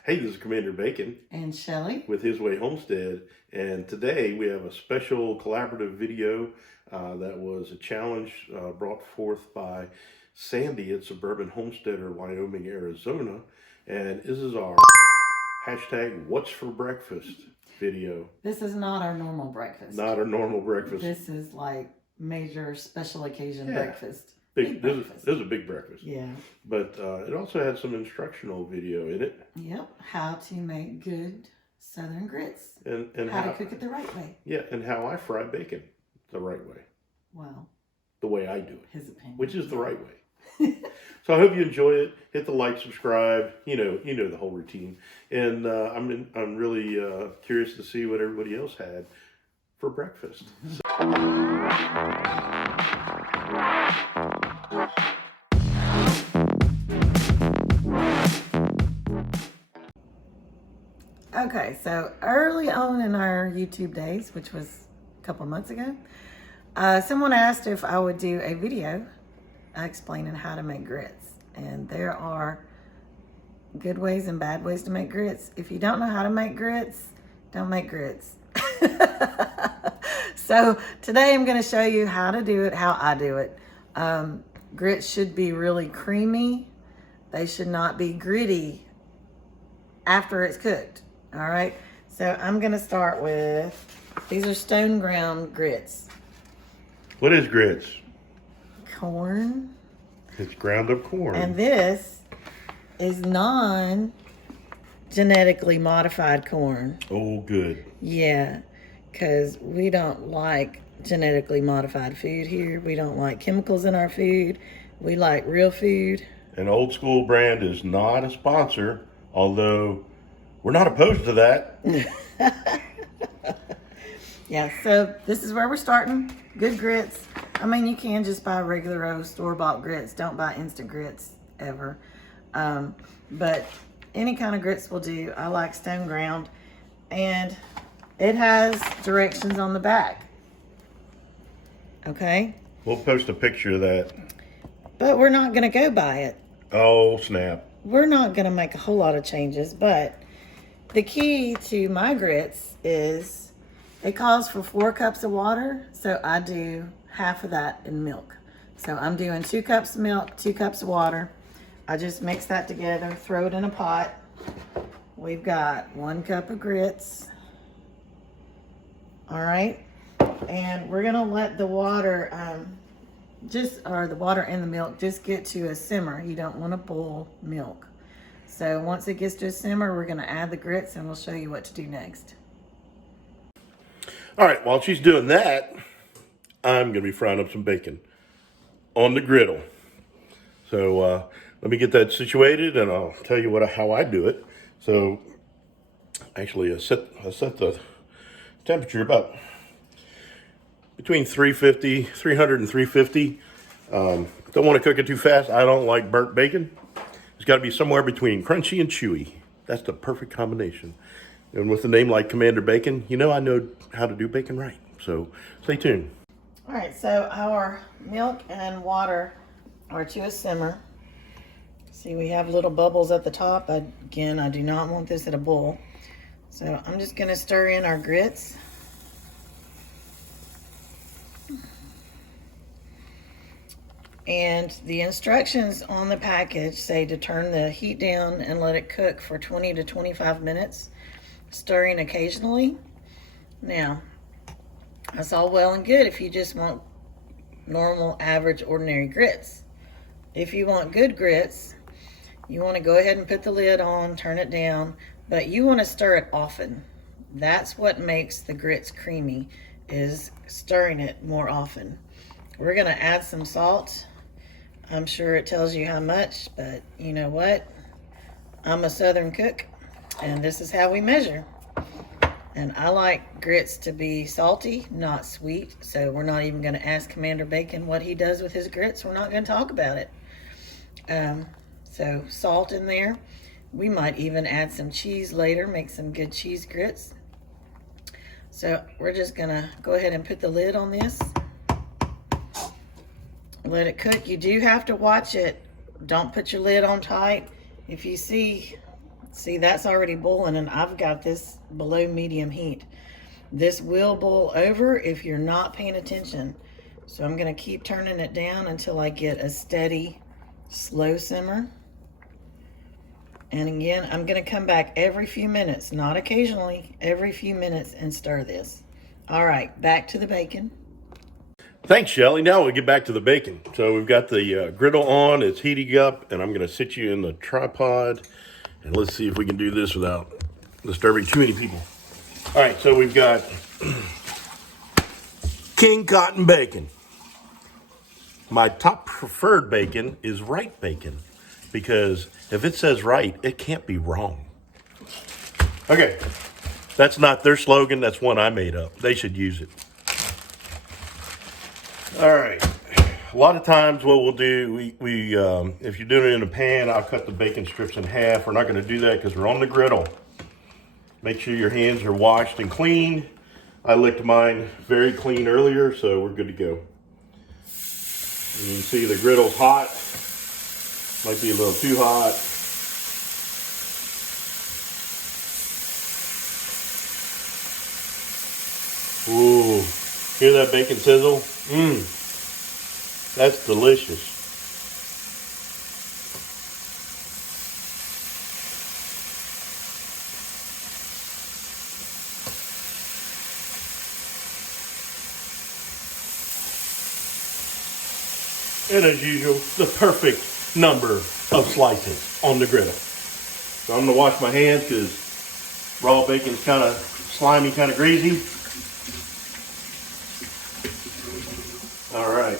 Hey, this is Commander Bacon and Shelly with His Way Homestead, and today we have a special collaborative video that was a challenge brought forth by Sandi at Suburban Homesteader, Wyoming, Arizona, and this is our hashtag What's for Breakfast video. This is not our normal breakfast. Not our normal breakfast. This is like major special occasion breakfast. Big breakfast. This is a big breakfast. Yeah. But it also had some instructional video in it. Yep. How to make good Southern grits. And how to cook it the right way. Yeah, and how I fry bacon the right way. Well, the way I do it. His opinion. Which is the right way. So I hope you enjoy it. Hit the like, subscribe. You know the whole routine. And I'm really curious to see what everybody else had for breakfast. Okay, so early on in our YouTube days, which was a couple months ago, someone asked if I would do a video explaining how to make grits. And there are good ways and bad ways to make grits. If you don't know how to make grits, don't make grits. So today I'm going to show you how to do it, how I do it. Grits should be really creamy. They should not be gritty after it's cooked. All right. So I'm going to start with, these are stone ground grits. What is grits? Corn. It's ground up corn. And this is non-genetically modified corn. Oh, good. Yeah, because we don't like genetically modified food here. We don't like chemicals in our food. We like real food. And Old School Brand is not a sponsor, although we're not opposed to that. Yeah, so this is where we're starting. Good grits. I mean, you can just buy regular old store-bought grits. Don't buy instant grits ever. But any kind of grits will do. I like stone ground. And it has directions on the back. Okay? We'll post a picture of that. But we're not going to go by it. Oh, snap. We're not going to make a whole lot of changes. But the key to my grits is it calls for 4 cups of water. So I do half of that in milk. So I'm doing 2 cups of milk, 2 cups of water. I just mix that together, throw it in a pot. We've got 1 cup of grits. All right. And we're going to let the water, the water and the milk just get to a simmer. You don't want to boil milk. So once it gets to a simmer, we're going to add the grits and we'll show you what to do next. All right, while she's doing that, I'm going to be frying up some bacon on the griddle. So let me get that situated and I'll tell you how I do it. So actually I set the temperature about between 300 and 350. Don't want to cook it too fast. I don't like burnt bacon. It's got to be somewhere between crunchy and chewy. That's the perfect combination. And with a name like Commander Bacon, I know how to do bacon right. So stay tuned. All right, so our milk and water are to a simmer. See, we have little bubbles at the top. Again, I do not want this at a boil. So I'm just going to stir in our grits. And the instructions on the package say to turn the heat down and let it cook for 20 to 25 minutes, stirring occasionally. Now, that's all well and good if you just want normal, average, ordinary grits. If you want good grits, you want to go ahead and put the lid on, turn it down, but you want to stir it often. That's what makes the grits creamy, is stirring it more often. We're going to add some salt. I'm sure it tells you how much, but you know what? I'm a Southern cook, and this is how we measure. And I like grits to be salty, not sweet. So we're not even going to ask Commander Bacon what he does with his grits. We're not going to talk about it. So salt in there. We might even add some cheese later, make some good cheese grits. So we're just going to go ahead and put the lid on this. Let it cook. You do have to watch it. Don't put your lid on tight. If you see See, that's already boiling, and I've got this below medium heat. This will boil over if you're not paying attention. So I'm going to keep turning it down until I get a steady, slow simmer. And again, I'm going to come back every few minutes, not occasionally, every few minutes, and stir this. All right, back to the bacon. Thanks, Shelly. Now we'll get back to the bacon. So we've got the griddle on, it's heating up, and I'm going to sit you in the tripod. And let's see if we can do this without disturbing too many people. All right, so we've got King Cotton bacon. My top preferred bacon is Wright bacon, because if it says right, it can't be wrong. Okay, that's not their slogan, that's one I made up. They should use it. All right, a lot of times what we'll do, if you're doing it in a pan, I'll cut the bacon strips in half. We're not gonna do that because we're on the griddle. Make sure your hands are washed and clean. I licked mine very clean earlier, so we're good to go. And you can see the griddle's hot. Might be a little too hot. Ooh, hear that bacon sizzle? Mmm, that's delicious. And as usual, the perfect number of slices on the griddle. So I'm gonna wash my hands because raw bacon's kind of slimy, kind of greasy. All right.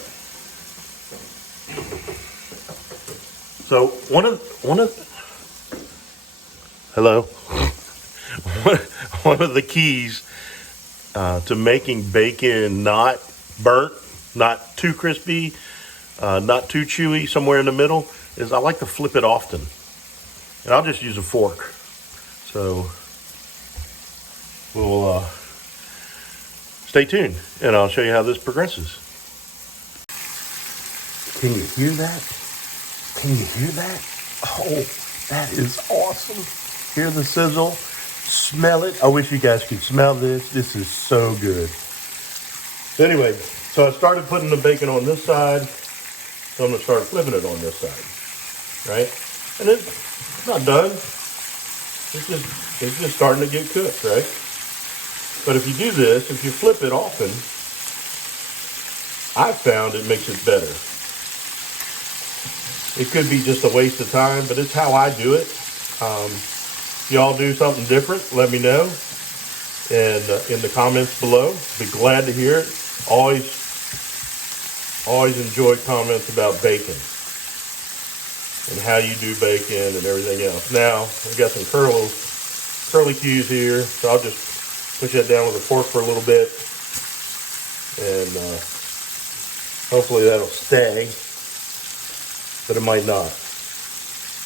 So hello. One of the keys to making bacon not burnt, not too crispy, not too chewy, somewhere in the middle, is I like to flip it often. And I'll just use a fork. So we'll stay tuned and I'll show you how this progresses. Can you hear that? Can you hear that? Oh, that is awesome. Hear the sizzle? Smell it? I wish you guys could smell this. This is so good. So anyway, so I started putting the bacon on this side. So I'm gonna start flipping it on this side, right? And it's not done. It's just starting to get cooked, right? But if you do this, if you flip it often, I've found it makes it better. It could be just a waste of time, but it's how I do it. If y'all do something different, let me know. And in the comments below, be glad to hear it. Always enjoy comments about bacon and how you do bacon and everything else. Now, I've got some curlicues here, so I'll just push that down with a fork for a little bit. And hopefully that'll stay, but it might not.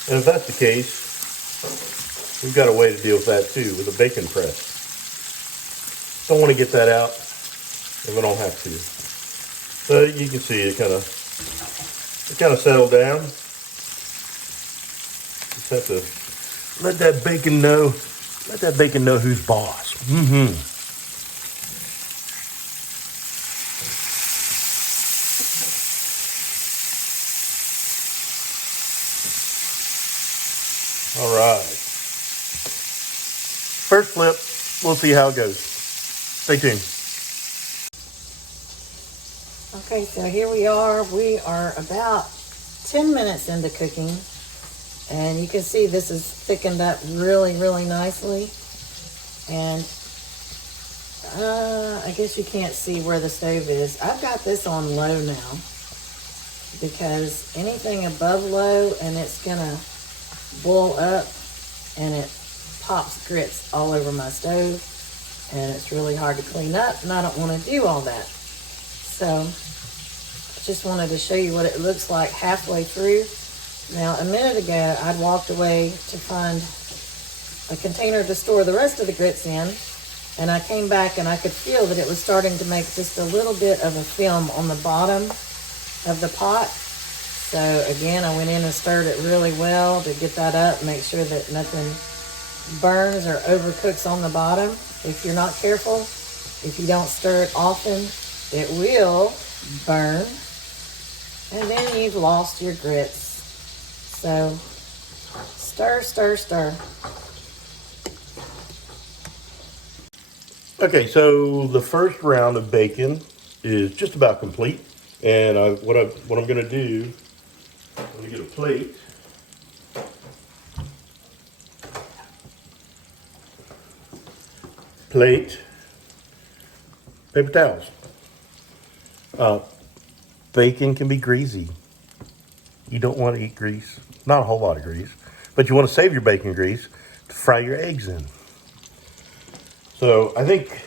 And if that's the case, we've got a way to deal with that too, with a bacon press. Don't want to get that out if I don't have to. But you can see it kind of settled down. Just have to let that bacon know who's boss. All right. First flip, we'll see how it goes. Stay tuned. Okay, so here we are. We are about 10 minutes into cooking. And you can see this is thickened up really, really nicely. And I guess you can't see where the stove is. I've got this on low now, because anything above low and it's gonna boil up and it pops grits all over my stove, and it's really hard to clean up, and I don't want to do all that. So just wanted to show you what it looks like halfway through. Now, a minute ago, I'd walked away to find a container to store the rest of the grits in, and I came back and I could feel that it was starting to make just a little bit of a film on the bottom of the pot. So again, I went in and stirred it really well to get that up, make sure that nothing burns or overcooks on the bottom. If you're not careful, if you don't stir it often, it will burn. And then you've lost your grits. So stir, stir, stir. Okay, so the first round of bacon is just about complete. And what I'm gonna do, let me get a plate. Paper towels. Bacon can be greasy. You don't want to eat grease. Not a whole lot of grease. But you want to save your bacon grease to fry your eggs in. So I think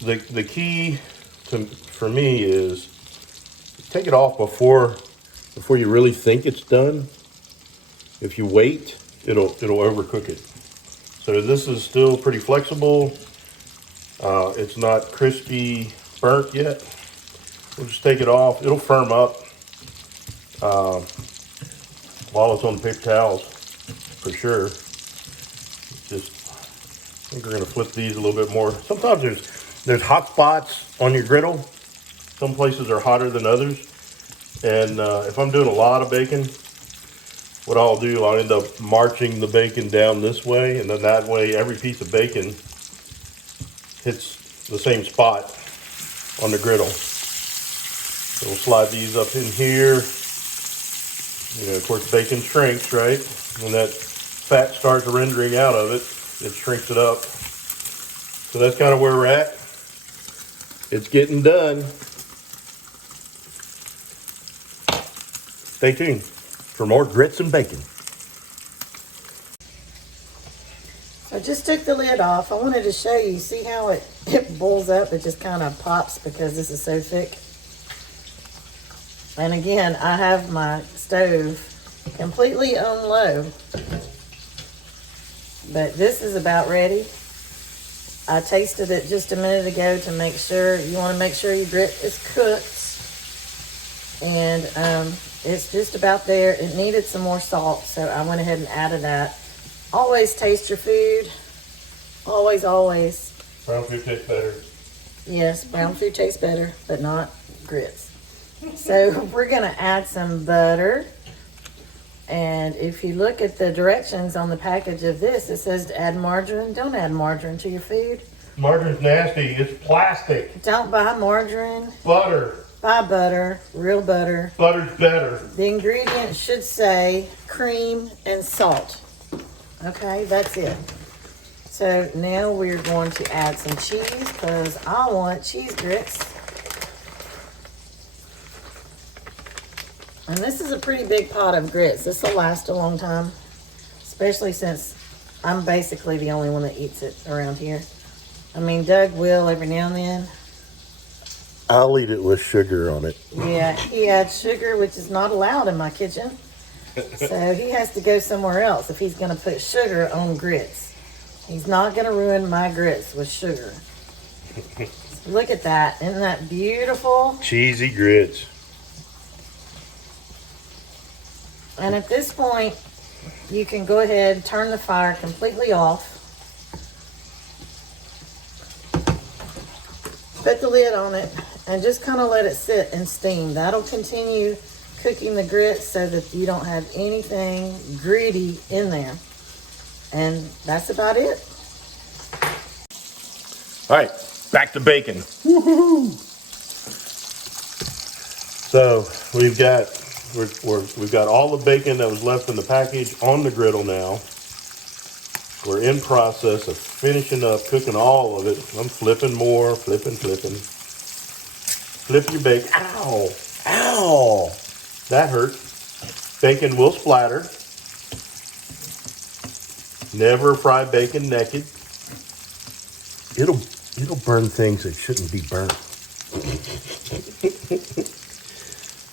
the key for me is take it off before you really think it's done. If you wait, it'll overcook it. So this is still pretty flexible. It's not crispy burnt yet. We'll just take it off. It'll firm up while it's on the paper towels, for sure. Just, I think we're gonna flip these a little bit more. Sometimes there's hot spots on your griddle. Some places are hotter than others. And if I'm doing a lot of bacon, what I'll do, I'll end up marching the bacon down this way, and then that way every piece of bacon hits the same spot on the griddle. So we'll slide these up in here. You know, of course, bacon shrinks, right? When that fat starts rendering out of it, it shrinks it up. So that's kind of where we're at. It's getting done. Stay tuned for more grits and bacon. I just took the lid off. I wanted to show you, see how it boils up? It just kind of pops because this is so thick. And again, I have my stove completely on low. But this is about ready. I tasted it just a minute ago to make sure. You want to make sure your grit is cooked. And it's just about there. It needed some more salt, so I went ahead and added that. Always taste your food. Always, always. Brown food tastes better. Yes, brown food tastes better, but not grits. So we're going to add some butter. And if you look at the directions on the package of this, it says to add margarine. Don't add margarine to your food. Margarine's nasty. It's plastic. Don't buy margarine. Butter. Buy butter, real butter. Butter's better. The ingredients should say cream and salt. Okay, that's it. So now we're going to add some cheese because I want cheese grits. And this is a pretty big pot of grits. This will last a long time, especially since I'm basically the only one that eats it around here. I mean, Doug will every now and then. I'll eat it with sugar on it. Yeah, he adds sugar, which is not allowed in my kitchen. So he has to go somewhere else if he's going to put sugar on grits. He's not going to ruin my grits with sugar. Look at that. Isn't that beautiful? Cheesy grits. And at this point, you can go ahead and turn the fire completely off. Put the lid on it and just kind of let it sit and steam. That'll continue cooking the grits so that you don't have anything gritty in there. And that's about it. All right, back to bacon. Woohoo! So we've got all the bacon that was left in the package on the griddle now. We're in process of finishing up cooking all of it. I'm flipping more, flipping. Flip your bacon. Ow! Ow! That hurt. Bacon will splatter. Never fry bacon naked. It'll burn things that shouldn't be burnt.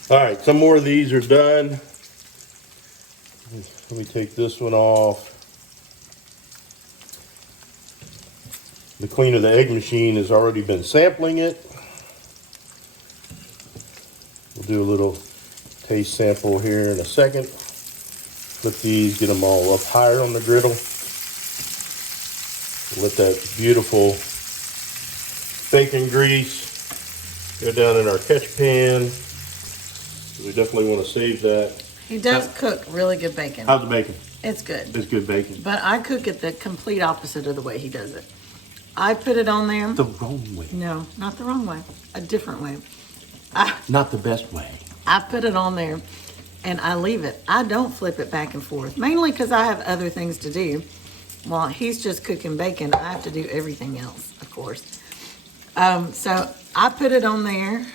All right, some more of these are done. Let me take this one off. The queen of the egg machine has already been sampling it. We'll do a little taste sample here in a second. Flip these, get them all up higher on the griddle. Let that beautiful bacon grease go down in our catch pan. We definitely want to save that. He does cook really good bacon. How's the bacon? It's good. It's good bacon. But I cook it the complete opposite of the way he does it. I put it on there. The wrong way. No, not the wrong way. A different way. Not the best way. I put it on there and I leave it. I don't flip it back and forth, mainly because I have other things to do. While he's just cooking bacon, I have to do everything else, of course. So I put it on there.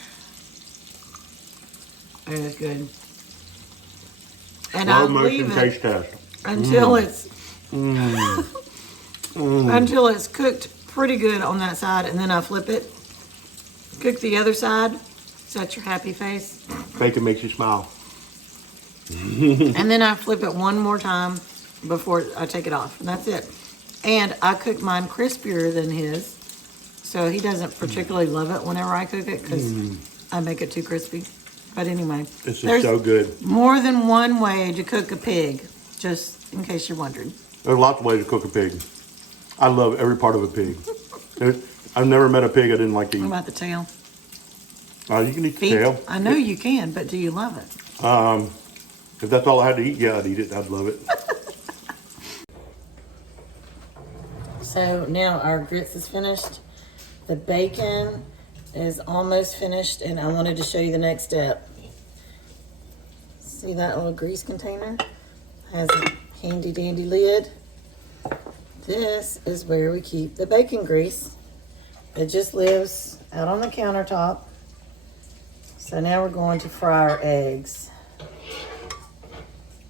It is good. And I leave it until it's until it's cooked pretty good on that side, and then I flip it. Cook the other side. Is that your happy face? Bacon makes you smile. And then I flip it one more time before I take it off. And that's it. And I cook mine crispier than his. So he doesn't particularly love it whenever I cook it because I make it too crispy. But anyway. This is so good. More than one way to cook a pig, just in case you're wondering. There's lots of ways to cook a pig. I love every part of a pig. I've never met a pig I didn't like to eat. What about the tail? You can eat Feet? the tail. I know you can, but do you love it? If that's all I had to eat, yeah, I'd eat it. I'd love it. So now our grits is finished. The bacon is almost finished, and I wanted to show you the next step. See that little grease container? Has a handy dandy lid. This is where we keep the bacon grease. It just lives out on the countertop. So now we're going to fry our eggs.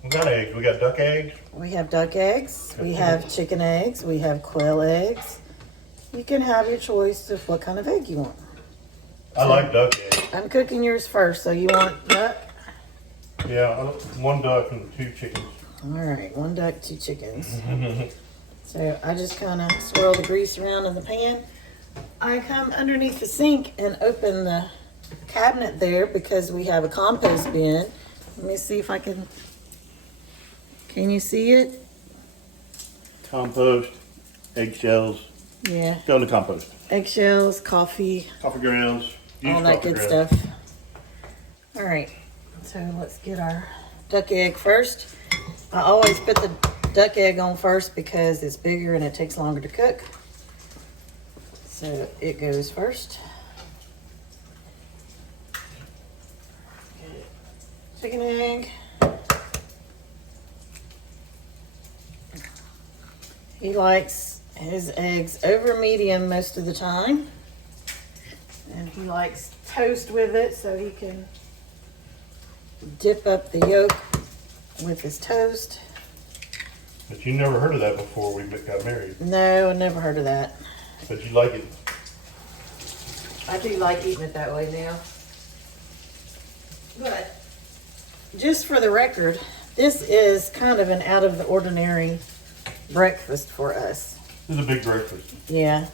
We got eggs. We got duck eggs. We have duck eggs, we have chicken eggs, we have quail eggs. You can have your choice of what kind of egg you want. I like duck eggs. I'm cooking yours first, so you want duck? Yeah, one duck and 2 chickens. All right, 1 duck, 2 chickens. So I just kind of swirl the grease around in the pan. I come underneath the sink and open the cabinet there because we have a compost bin. Let me see if I can you see it? Compost, eggshells. Yeah. Go in the compost. Eggshells, coffee. Coffee grounds. All that good stuff. All right, so let's get our duck egg first. I always put the duck egg on first because it's bigger and it takes longer to cook. So it goes first. Chicken egg. He likes his eggs over medium most of the time. And he likes toast with it so he can dip up the yolk with his toast. But you never heard of that before we got married. No, I never heard of that. But you like it. I do like eating it that way now. But just for the record, this is kind of an out of the ordinary breakfast for us. This is a big breakfast. Yeah.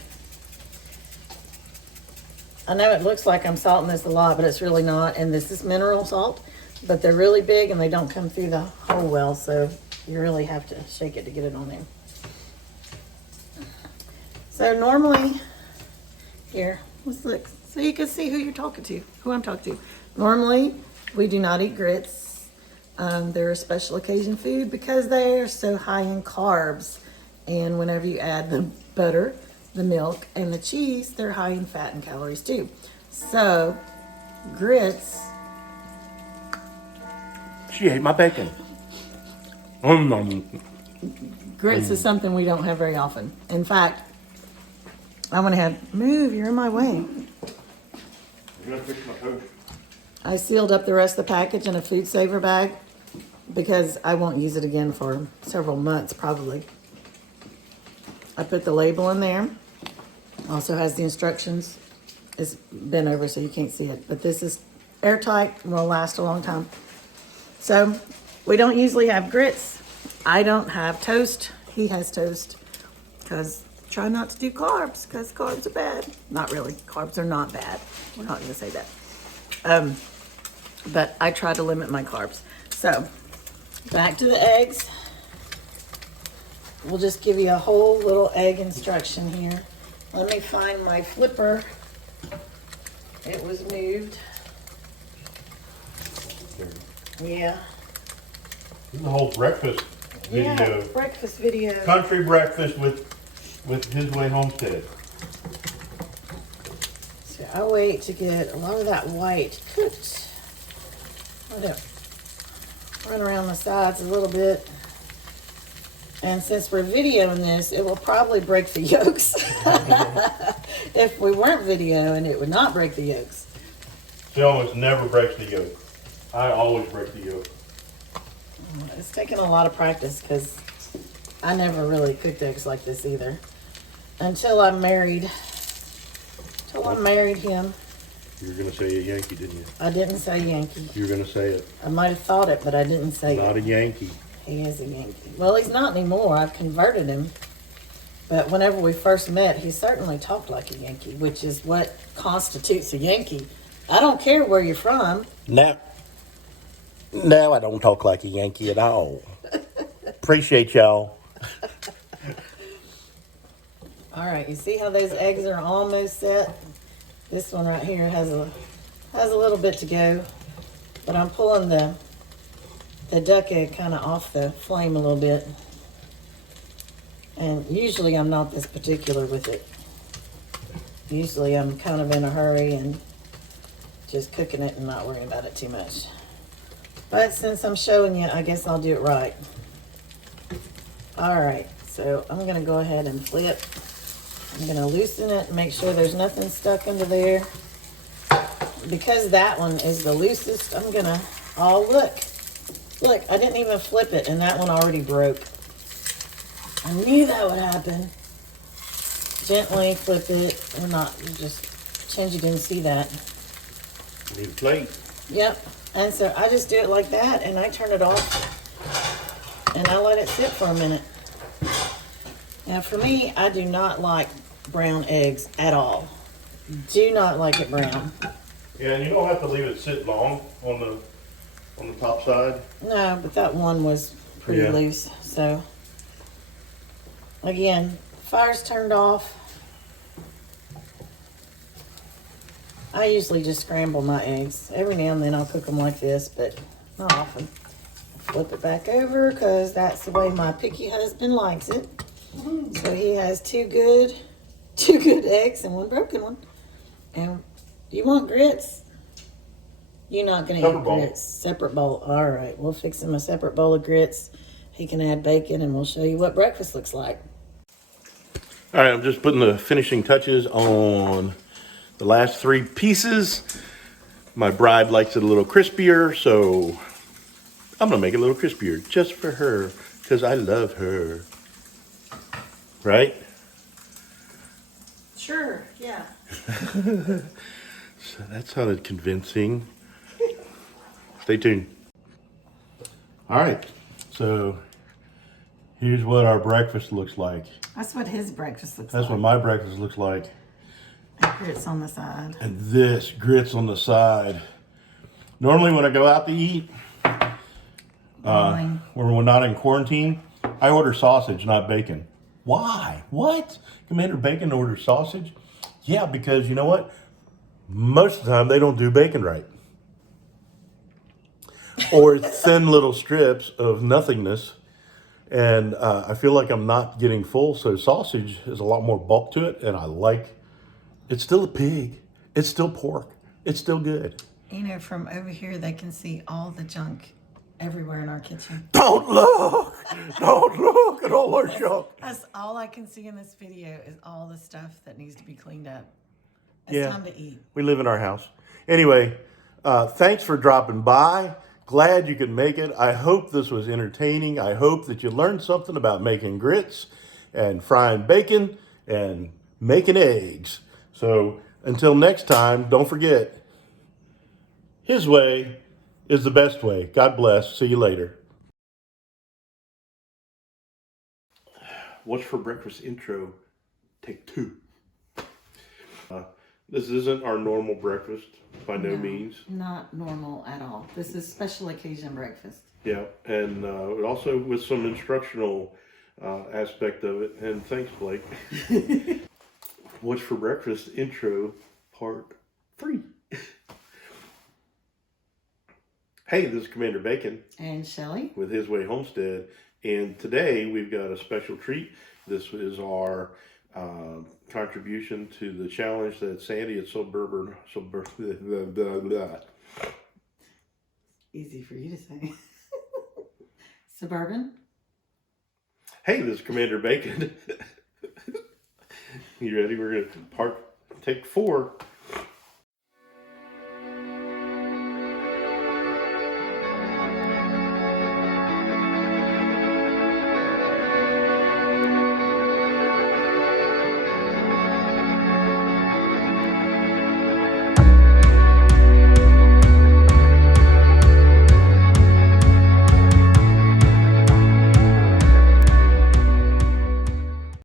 I know it looks like I'm salting this a lot, but it's really not. And this is mineral salt, but they're really big and they don't come through the hole well, so you really have to shake it to get it on there. So normally, here, let's look, so you can see who you're talking to, who I'm talking to. Normally, we do not eat grits. They're a special occasion food because they are so high in carbs. And whenever you add the butter, the milk, and the cheese, they're high in fat and calories too. So, grits. She ate my bacon. Grits is something we don't have very often. In fact, I want to have, move, you're in my way. You're gonna fix my toast. I sealed up the rest of the package in a food saver bag because I won't use it again for several months probably. I put the label in there. Also has the instructions. It's bent over so you can't see it, but this is airtight and will last a long time. So we don't usually have grits. I don't have toast. He has toast because try not to do carbs because carbs are bad. Not really. Carbs are not bad. We're not going to say that. But I try to limit my carbs. So Back to the eggs. We'll just give you a whole little egg instruction here. Let me find my flipper. It was moved. Yeah. This is a whole breakfast video. Yeah, breakfast video. Country breakfast with His Way Homestead. So I wait to get a lot of that white cooked. Let it run around the sides a little bit. And since we're videoing this, it will probably break the yolks. If we weren't videoing, it would not break the yolks. She almost never breaks the yolk. I always break the yolk. It's taken a lot of practice because I never really cooked eggs like this either. Until I married him. You were going to say a Yankee, didn't you? I didn't say Yankee. You were going to say it. I might have thought it, but I didn't say it. Not a Yankee. He is a Yankee. Well, he's not anymore. I've converted him. But whenever we first met, he certainly talked like a Yankee, which is what constitutes a Yankee. I don't care where you're from. Now I don't talk like a Yankee at all. Appreciate y'all. All right, you see how those eggs are almost set? This one right here has a little bit to go, but I'm pulling the duck egg kind of off the flame a little bit. And usually I'm not this particular with it. Usually I'm kind of in a hurry and just cooking it and not worrying about it too much. But since I'm showing you, I guess I'll do it right. All right, so I'm gonna go ahead and flip. I'm gonna loosen it and make sure there's nothing stuck under there. Because that one is the loosest, I'm gonna, oh look, I didn't even flip it and that one already broke. I knew that would happen. Gently flip it, or not, you just pretend you didn't see that. Need a plate. Yep, and so I just do it like that and I turn it off and I let it sit for a minute. Now for me, I do not like brown eggs at all. Do not like it brown. Yeah, and you don't have to leave it sit long on the top side. No, but that one was pretty loose, so. Again, fire's turned off. I usually just scramble my eggs. Every now and then I'll cook them like this, but not often. Flip it back over because that's the way my picky husband likes it. So he has two good eggs and one broken one. And you want grits? You're not going to eat grits. Separate bowl. All right, we'll fix him a separate bowl of grits. He can add bacon and we'll show you what breakfast looks like. All right, I'm just putting the finishing touches on the last 3 pieces. My bride likes it a little crispier, so I'm gonna make it a little crispier just for her, because I love her. Right? Sure, yeah. So that sounded convincing. Stay tuned. All right, so here's what our breakfast looks like. That's what his breakfast looks like. That's what my breakfast looks like. And grits on the side. And this, grits on the side. Normally when I go out to eat, when we're not in quarantine, I order sausage, not bacon. Why? What? Commander Bacon orders sausage? Yeah, because you know what? Most of the time they don't do bacon right. Or thin little strips of nothingness. And I feel like I'm not getting full, so sausage has a lot more bulk to it, and I like, it's still a pig, it's still pork, it's still good. You know, from over here, they can see all the junk everywhere in our kitchen. Don't look at all our junk. That's all I can see in this video is all the stuff that needs to be cleaned up. It's time to eat. We live in our house. Anyway, thanks for dropping by. Glad you could make it. I hope this was entertaining. I hope that you learned something about making grits and frying bacon and making eggs. So until next time, don't forget, His way is the best way. God bless. See you later. What's for breakfast intro? Take 2. This isn't our normal breakfast by no means. Not normal at all. This is special occasion breakfast. Yeah, and also with some instructional aspect of it. And thanks, Blake. What's for breakfast intro part 3. Hey, this is Commander Bacon And Shelly. with His Way Homestead, and today we've got a special treat. This is our contribution to the challenge that Sandi AZ Easy for you to say. Suburban. Hey, this is Commander Bacon. You ready? We're gonna take 4.